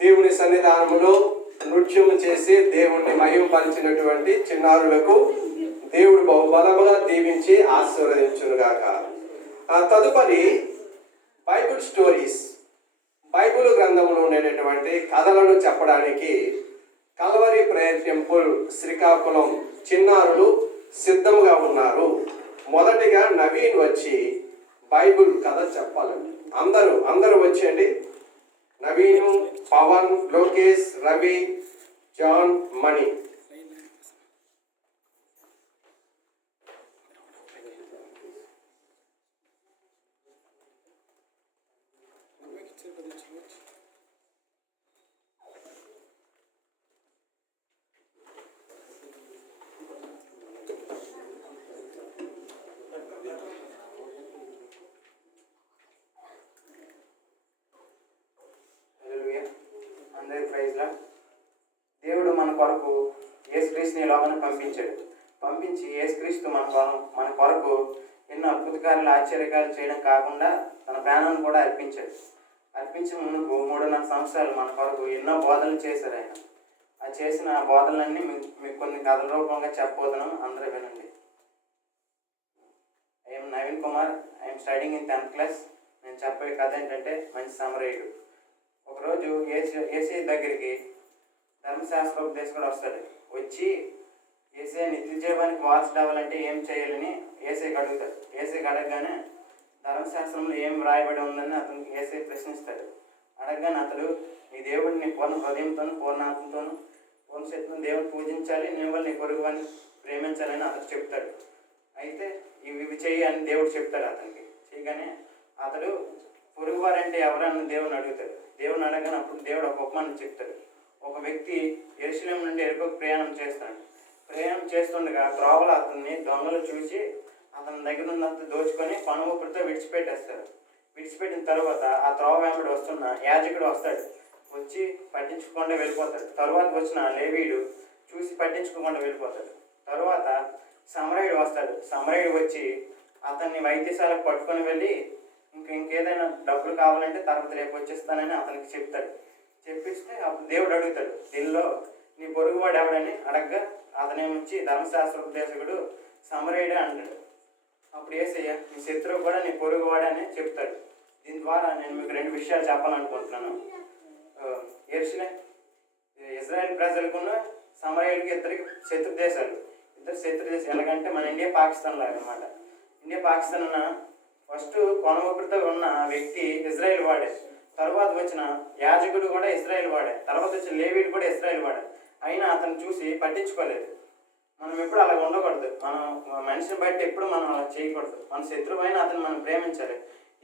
దేవుని సన్నిధానములో నృత్యము చేసి దేవుణ్ణి మహిమపరిచినటువంటి చిన్నారులకు దేవుడు బహుబలముగా దీవించి ఆశీర్వదించునుగాక. తదుపరి బైబిల్ స్టోరీస్, బైబిల్ గ్రంథంలో ఉండేటటువంటి కథలను చెప్పడానికి కల్వరి ప్రేయర్ టెంపుల్ శ్రీకాకుళం చిన్నారులు సిద్ధంగా ఉన్నారు. మొదటిగా నవీన్ వచ్చి బైబిల్ కథ చెప్పాలండి. అందరూ వచ్చేయండి. నవీను, పవన్, లోకేష్, రవి, జాన్, మణి. దేవుడు మన కొరకు యేసుక్రీస్తుని లోకానికి పంపించి యేసుక్రీస్తు మన కొరకు ఎన్నో అద్భుతకార్యాలు ఆశ్చర్యకార్యాలు చేయడం కాకుండా తన ప్రాణాన్ని కూడా అర్పించిన ముందుకు 3.5 సంవత్సరాలు మన కొరకు ఎన్నో బోధనలు చేశారు ఆయన. ఆ చేసిన బోధనలన్నీ మీకు కొన్ని కథల రూపంగా చెప్పబోతున్నాం, అందరూ వినండి. I'm Naveen Kumar, I'm studying in 10th class. నేను చెప్పే కథ ఏంటంటే మంచి సమరయుడు. ఒకరోజు ఏసీ దగ్గరికి ధర్మశాస్త్రోపదేశకుడు వస్తాడు. వచ్చి ఏసీ నిత్య జీవానికి వారసు అవ్వాలంటే ఏం చేయాలని ఏసీకి అడుగుతాడు. ఏసీకి అడగగానే ధర్మశాస్త్రంలో ఏం రాయబడి ఉందని అతనికి ఏసీ ప్రశ్నిస్తాడు. అడగగానే అతడు నీ దేవుడిని పూర్ణ హృదయంతోనూ పూర్ణాత్మతోనూ పూర్ణ శక్తితో దేవుని పూజించాలి, నీ పొరుగు అని ప్రేమించాలని అతడు చెప్తాడు. అయితే ఇవి చెయ్యి అని దేవుడు చెప్తాడు అతనికి. చేయగానే అతడు పొరుగువారంటే ఎవరన్నా దేవుని అడుగుతాడు. దేవుని అడగానే అప్పుడు దేవుడు ఒక ఉపమానం చెప్తాడు. ఒక వ్యక్తి యెరూషలేము నుండి యెరికోకు ప్రయాణం చేస్తుండగా త్రోవలో అతన్ని దొంగలు చూసి అతని దగ్గర ఉన్నంత దోచుకొని పనుపుడితో విడిచిపెట్టిన తర్వాత ఆ త్రోవ వెంబడి వస్తున్న యాజకుడు వస్తాడు. వచ్చి పట్టించుకోకుండా వెళ్ళిపోతాడు. తరువాత వచ్చిన లేవీయుడు చూసి పట్టించుకోకుండా వెళ్ళిపోతాడు. తరువాత సమరయుడు వస్తాడు. సమరయుడు వచ్చి అతన్ని వైద్యశాలకు పట్టుకొని వెళ్ళి ఇంకేదైనా డబ్బులు కావాలంటే తర్వాత రేపు వచ్చేస్తానని అతనికి చెప్తాడు. చెప్పిస్తే అప్పుడు దేవుడు అడుగుతాడు, దీనిలో నీ పొరుగువాడు ఎవడని అడగగా అతనేమొచ్చి ధర్మశాస్త్రోపదేశకుడు సమరయుడే అంటాడు. అప్పుడు యేసయ్య నీ శత్రువు కూడా నీ పొరుగువాడని చెప్తాడు. దీని ద్వారా నేను మీకు 2 విషయాలు చెప్పాలనుకుంటున్నాను. ఇజ్రాయెల్ ప్రజలకున్న సమరయుడికి ఇద్దరు శత్రు దేశాలు ఎలాగంటే మన ఇండియా పాకిస్తాన్ లాగా అనమాట. ఇండియా పాకిస్తాన్ ఉన్న ఫస్ట్ కొనవకుడితో ఉన్న వ్యక్తి ఇజ్రాయెల్ వాడే. తర్వాత వచ్చిన యాజకుడు కూడా ఇజ్రాయెల్ వాడే. తర్వాత వచ్చిన లేవీయుడు కూడా ఇజ్రాయెల్ వాడే. అయినా అతను చూసి పట్టించుకోలేదు. మనం ఎప్పుడు అలా ఉండకూడదు. మనం మనిషిని బట్టి ఎప్పుడు మనం అలా చేయకూడదు. మన శత్రువు అయినా అతను మనం ప్రేమించాలి.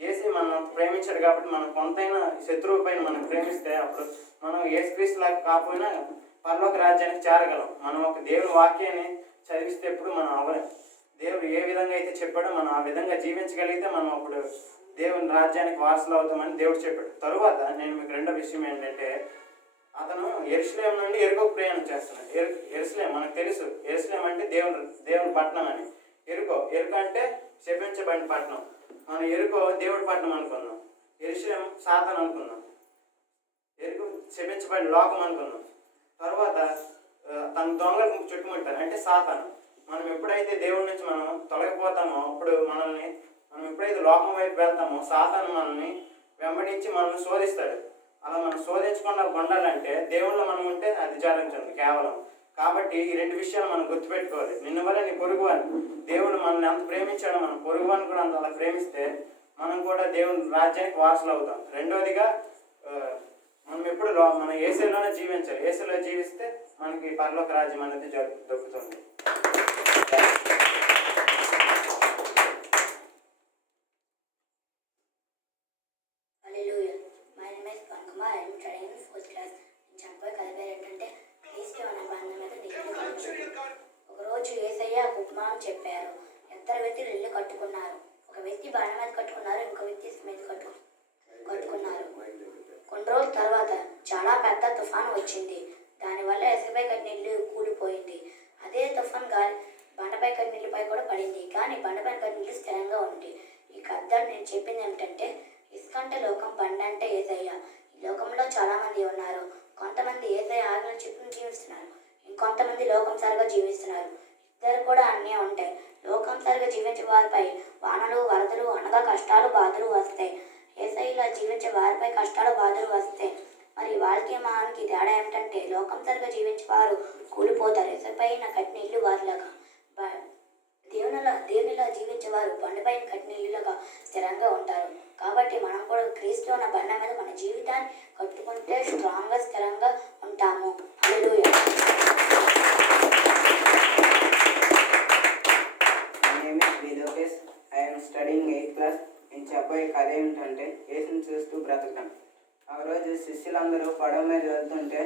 ఏసీ మనం ప్రేమించాడు కాబట్టి మనం కొంతైనా శత్రువు పైన మనం ప్రేమిస్తే అప్పుడు మనం యేసుక్రీస్తులాగా కాకపోయినా పరలోక రాజ్యానికి చేరగలం. మనం ఒక దేవుని వాక్యాన్ని చదివిస్తే ఎప్పుడు మనం అవ్వలేం. దేవుడు ఏ విధంగా అయితే చెప్పాడో మనం ఆ విధంగా జీవించగలిగితే మనం అప్పుడు దేవుని రాజ్యానికి వారసులు అవుతామని దేవుడు చెప్పాడు. తరువాత నేను మీకు 2వ విషయం ఏంటంటే, అతను యెరూషలేము నుండి యెరికోకు ప్రయాణం చేస్తున్నాడు. యెరూషలేము మనకు తెలుసు. యెరూషలేము అంటే దేవుని పట్టణం అని. యెరికో అంటే శపించబడిన పట్టణం. మనం యెరికో దేవుడి పట్టణం అనుకున్నాం. యెరూషలేము సాతాను అనుకున్నాం. యెరికో శపించబడిన లోకం అనుకున్నాం. తర్వాత తన దొంగలకు చుట్టుముట్టారు అంటే సాతాను. మనం ఎప్పుడైతే దేవుడి నుంచి మనం తొలగిపోతామో అప్పుడు మనం ఎప్పుడైతే లోకం వైపు వెళ్తామో సాతాను మనల్ని వెంబడించి మనల్ని శోధిస్తాడు. అలా మనం శోధించకుండా ఉండాలంటే దేవుళ్ళో మనం ఉంటే అది జాలించండి కేవలం. కాబట్టి ఈ 2 విషయాలు మనం గుర్తుపెట్టుకోవాలి. నిన్న వల్ల నీ పొరుగువాని దేవుడు మనల్ని ఎంత ప్రేమించాడో మనం పొరుగువాని కూడా అంత అలా ప్రేమిస్తే మనం కూడా దేవుని రాజ్యానికి వారసులు అవుతాం. రెండోదిగా మనం ఎప్పుడు మన యేసులోనే జీవించాలి. యేసులో జీవిస్తే మనకి పరలోక రాజ్యం అనేది దొరుకుతుంది. ఒకరోజు యేసయ్య ఉపమానం చెప్పారు. 2 వ్యక్తులు ఇల్లు కట్టుకున్నారు. ఒక వ్యక్తి బండ మీద కట్టుకున్నారు, ఇంకో వ్యక్తి మీద కట్టుకున్నారు. కొన్ని రోజుల తర్వాత చాలా పెద్ద తుఫాను వచ్చింది. దానివల్ల ఇసుకపై కట్టిన ఇల్లు కూలిపోయింది. అదే తుఫాన్ గాలి బండపై కట్టిన ఇల్లుపై కూడా పడింది. కానీ బండపై కట్టిన ఇల్లు స్థిరంగా ఉంది. ఈ కథ నేను చెప్పింది ఏమిటంటే, ఇసుక అంటే లోకం, బండ అంటే యేసయ్య. ఈ లోకంలో చాలామంది ఉన్నారు. కొంతమంది యేసయ్య ఆజ్ఞలు చెప్పిన జీవిస్తున్నారు, ఇంకొంతమంది లోకంసారిగా జీవిస్తున్నారు. ఇద్దరు కూడా అన్నీ ఉంటాయి. లోకంసారిగా జీవించే వారిపై వానలు వరదలు అనగా కష్టాలు బాధలు వస్తాయి. యేసయ్యలా జీవించే వారిపై కష్టాలు బాధలు వస్తాయి. మరి వాళ్ళకి మనకి తేడా ఏమిటంటే లోకంసారిగా జీవించే వారు కూలిపోతారు. యేసయ్యపైన కట్టిన ఇల్లు వారిలాగా, దేవునిలా జీవించేవారు బండపైన కట్టిన ఇల్లులాగా స్థిరంగా ఉంటారు. కాబట్టి మనం కూడా క్రీస్తు అన్న బండ మీద మన జీవితాన్ని కట్టుకుంటే స్ట్రాంగ్గా స్థిరంగా ఉంటాము. హల్లెలూయా. I am studying 8th class. నేను చెప్పబోయే కథ ఏమిటంటే యేసుని చూస్తూ బ్రతకడం. ఆ రోజు శిష్యులందరూ పడవ మీద వెళ్తుంటే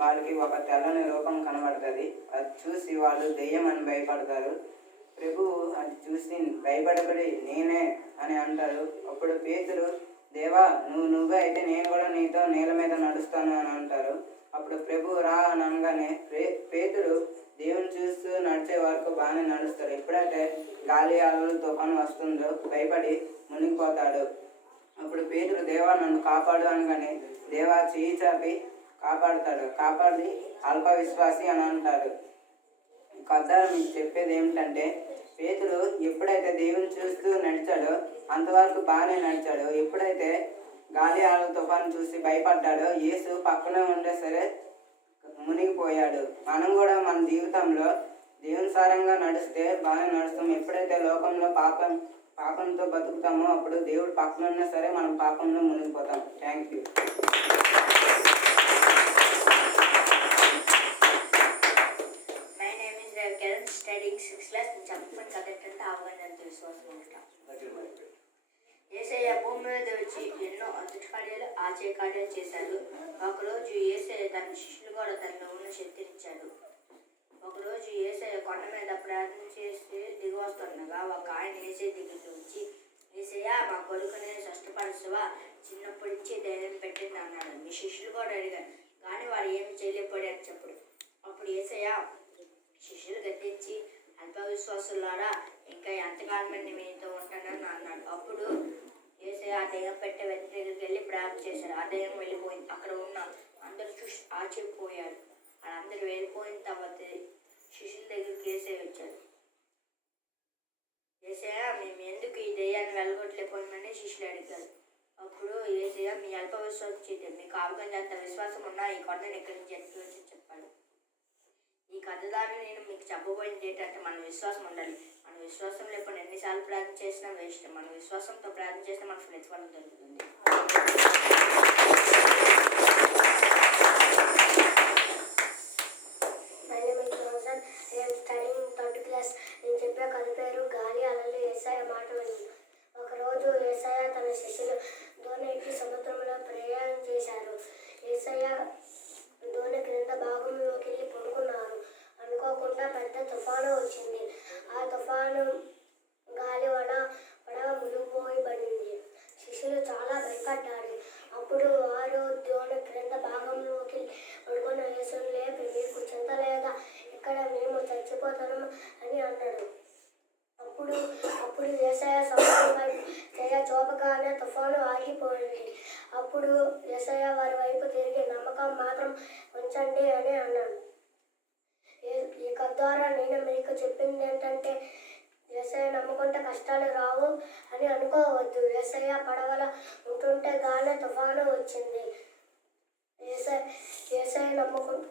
వాళ్ళకి ఒక తెల్లని రూపం కనబడుతుంది. అది చూసి వాళ్ళు దెయ్యం అని భయపడతారు. ప్రభు అది చూసి భయపడబడి నేనే అని అంటారు. అప్పుడు పేతురు, దేవా నువ్వే అయితే నేను కూడా నీతో నీళ్ళ మీద నడుస్తాను అని అంటారు. అప్పుడు ప్రభు రా అని అనగానే పేతురు దేవుని చూస్తూ నడిచే వరకు బాగానే నడుస్తాడు. ఎప్పుడైతే గాలి అలలు తుఫాను వస్తుందో భయపడి మునిగిపోతాడు. అప్పుడు పేతురు దేవా నన్ను కాపాడు అనగానే దేవా చేయి చాపి కాపాడుతాడు. కాపాడి అల్ప విశ్వాసి అని అంటారు. కథ మీకు చెప్పేది ఏమిటంటే పేతురు ఎప్పుడైతే దేవుని చూస్తూ నడిచాడో అంతవరకు బాగానే నడిచాడు. ఎప్పుడైతే గాలి అలల తుఫాను చూసి భయపడ్డాడో యేసు పక్కనే ఉండే సరే మునిగిపోయాడు. మనం కూడా మన జీవితంలో దేవుని సారంగా నడిస్తే బాగానే నడుస్తాం. ఎప్పుడైతే లోకంలో పాపంతో బతుకుతామో అప్పుడు దేవుడు పక్కన ఉన్నా సరే మనం పాపంలో మునిగిపోతాం. Thank you. My name is Kiran, studying 6th class. నేను చెప్పిన కథ ఏంటంటే అవగాహన విశ్వాసం ఉంటాం. యేసయ్య భూమి మీద వచ్చి ఎన్నో అద్భుత కార్యాలు ఆశ్చర్య కార్యాలు చేశారు. ఒకరోజు యేసయ్య తన శిష్యులు కూడా తనలో ఉన్న శక్తినిచ్చాడు. ఒకరోజు యేసయ్య కొండ మీద ప్రార్థన చేసి దిగి వస్తుండగా ఒక ఆయన యేసయ్య దగ్గరికి వచ్చి, యేసయ్య మా కొడుకుని కష్టపరచువా, చిన్నప్పటి నుంచి ధైర్యం పెట్టింది అన్నాడు. మీ శిష్యులు కూడా అడిగారు, కానీ వాడు ఏమి చేయలేకపోయాడు చెప్పడు. అప్పుడు యేసయ్య శిష్యులు గద్దించి, అల్ప విశ్వాసులారా ఇంకా ఎంతకాలమని మీతో ఉంటానని అన్నాడు. అప్పుడు యేసయ్య ఆ దెయ్యం పెట్టే వ్యక్తి దగ్గరికి వెళ్ళి ప్రార్థన చేశాడు. ఆ దెయ్యం వెళ్ళిపోయింది. అక్కడ ఉన్న అందరూ చూసి ఆశ్చర్యపోయాడు. వాళ్ళందరూ వెళ్ళిపోయిన తర్వాత శిష్యుల దగ్గరికి యేసయ్య వచ్చాడు. యేసయ్య మేము ఎందుకు ఈ దెయ్యాన్ని వెళ్ళగొట్టలేకపోయామని శిష్యులు అడిగారు. అప్పుడు యేసయ్య మీ అల్ప విశ్వాసం చేతే మీకు అవగాహన విశ్వాసం ఉన్నా ఈ కొండను ఎక్కడి నుంచి ఎత్తుకొచ్చి చెప్పాడు. ఈ కథ దాన్ని నేను మీకు చెప్పబోయింది ఏంటంటే మన విశ్వాసం ఉండాలి. మన విశ్వాసం లేకుండా ఎన్నిసార్లు ప్రార్థన చేసినా వేస్ట్. మన విశ్వాసంతో ప్రార్థన చేస్తే మన ప్రతిఫలం దొరుకుతుంది. నేను చెప్పే కథ పేరు గాలి అలలు. యేసయ్య మాట విని. ఒకరోజు యేసయ్య తన శిష్యులు దోణి ఎక్కి సముద్రంలో ప్రయాణం చేశారు. యేసయ్య దోణి క్రింద భాగంలోకి వెళ్ళి పడుకున్నారు. అనుకోకుండా పెద్ద తుఫాను వచ్చింది. ఆ తుఫాను గాలి పడవ మునిగిపోయి పడింది. శిష్యులు చాలా భయపడ్డారు. అప్పుడు వారు దోణి క్రింద భాగంలోకి పడుకున్న యేసుని లేపి, మీకు చింత లేదా, ఇక్కడ మేము చచ్చిపోతాము అని అన్నాడు. అప్పుడు యేసయ్య సముద్రంపై చెయ్యి చూపగానే తుఫాను ఆగిపోయింది. అప్పుడు యేసయ్య వారి వైపు తిరిగి నమ్మకం మాత్రం ఉంచండి అని అన్నాడు. ఈ కథ ద్వారా నేను మీకు చెప్పింది ఏంటంటే యేసయ్య నమ్ముకుంటే కష్టాలు రావు అని అనుకోవద్దు. యేసయ్య పడవలో ఉంటుంటే గాలి తుఫాను వచ్చింది. యేసయ్య నమ్ముకుంటే